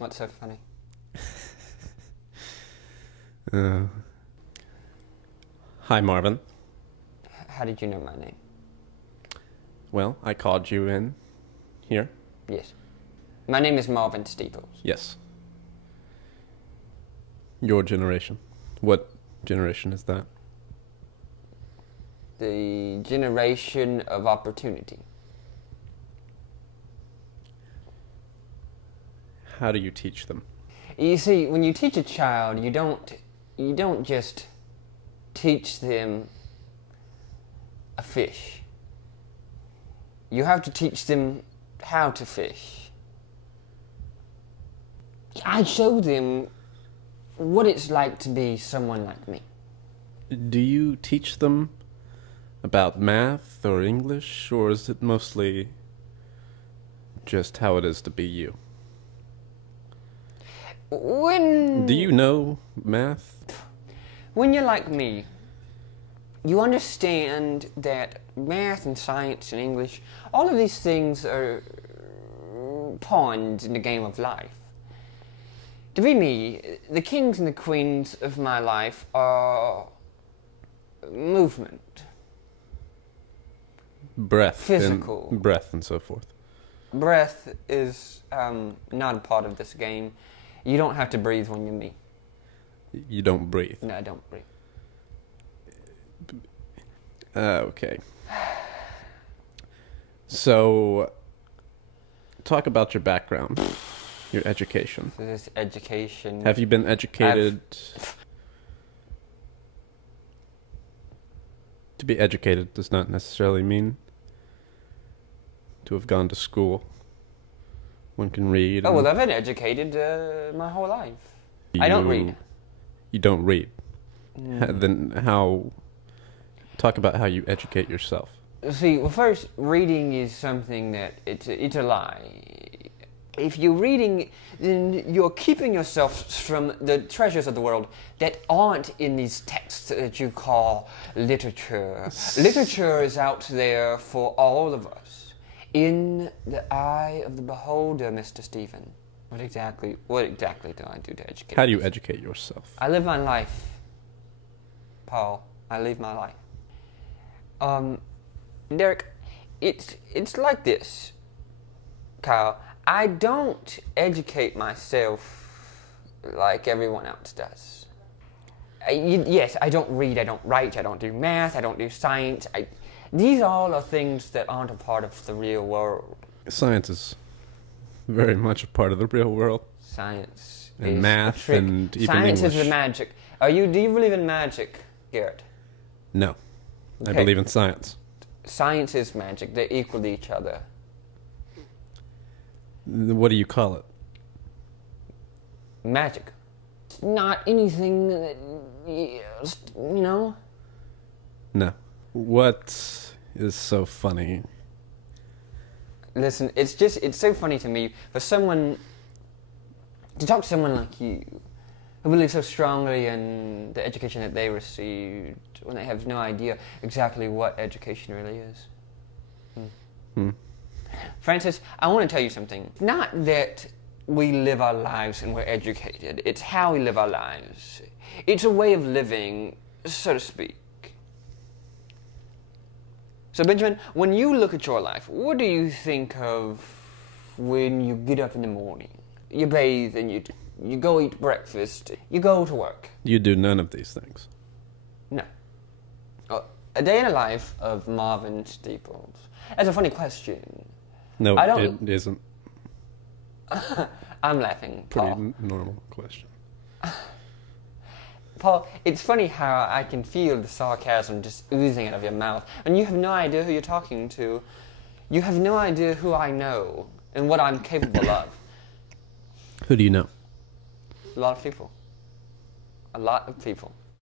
What's so funny? Hi, Marvin. How did you know my name? Well, I called you in here. Yes. My name is Marvin Steeples. Yes. Your generation. What generation is that? The generation of opportunity. How do you teach them? You see, when you teach a child, you don't just teach them a fish. You have to teach them how to fish. I show them what it's like to be someone like me. Do you teach them about math or English, or is it mostly just how it is to be you? Do you know math? When you're like me, you understand that math and science and English, all of these things are pawns in the game of life. To be me, the kings and the queens of my life are movement. Breath. Physical. Breath and so forth. Breath is not a part of this game. You don't have to breathe when you're me. You don't breathe? No, I don't breathe. Okay. So, talk about your background, your education. So this education... Have you been educated? To be educated does not necessarily mean to have gone to school. One can read. Oh, well, I've been educated my whole life. I don't read. You don't read? Then how... Talk about how you educate yourself. See, well, first, reading is something that it's a lie. If you're reading, then you're keeping yourself from the treasures of the world that aren't in these texts that you call literature. Literature is out there for all of us. In the eye of the beholder, Mr. Stephen. What exactly do I do to educate How do you educate yourself? I live my life, Paul. I live my life. Derek, it's like this, Kyle. I don't educate myself like everyone else does. Yes, I don't read, I don't write, I don't do math, I don't do science. These all are things that aren't a part of the real world. Science is very much a part of the real world. Science and is math a trick. and even Science English. is the magic. Do you believe in magic, Garrett? No. Okay. I believe in science. Science is magic. They equal each other. What do you call it? Magic. It's not anything that, you know? No. What is so funny? Listen, it's so funny to me for someone, to talk to someone like you, who believes so strongly in the education that they received, when they have no idea exactly what education really is. Francis, I want to tell you something. Not that we live our lives and we're educated. It's how we live our lives. It's a way of living, so to speak. So, Benjamin, when you look at your life, what do you think of when you get up in the morning? You bathe and you go eat breakfast. You go to work. You do none of these things. No. A day in the life of Marvin Steeples. That's a funny question. No, it isn't. I'm laughing, Paul. Pretty normal question. Paul, it's funny how I can feel the sarcasm just oozing out of your mouth, and you have no idea who you're talking to. You have no idea who I know and what I'm capable of. Who do you know? A lot of people. A lot of people.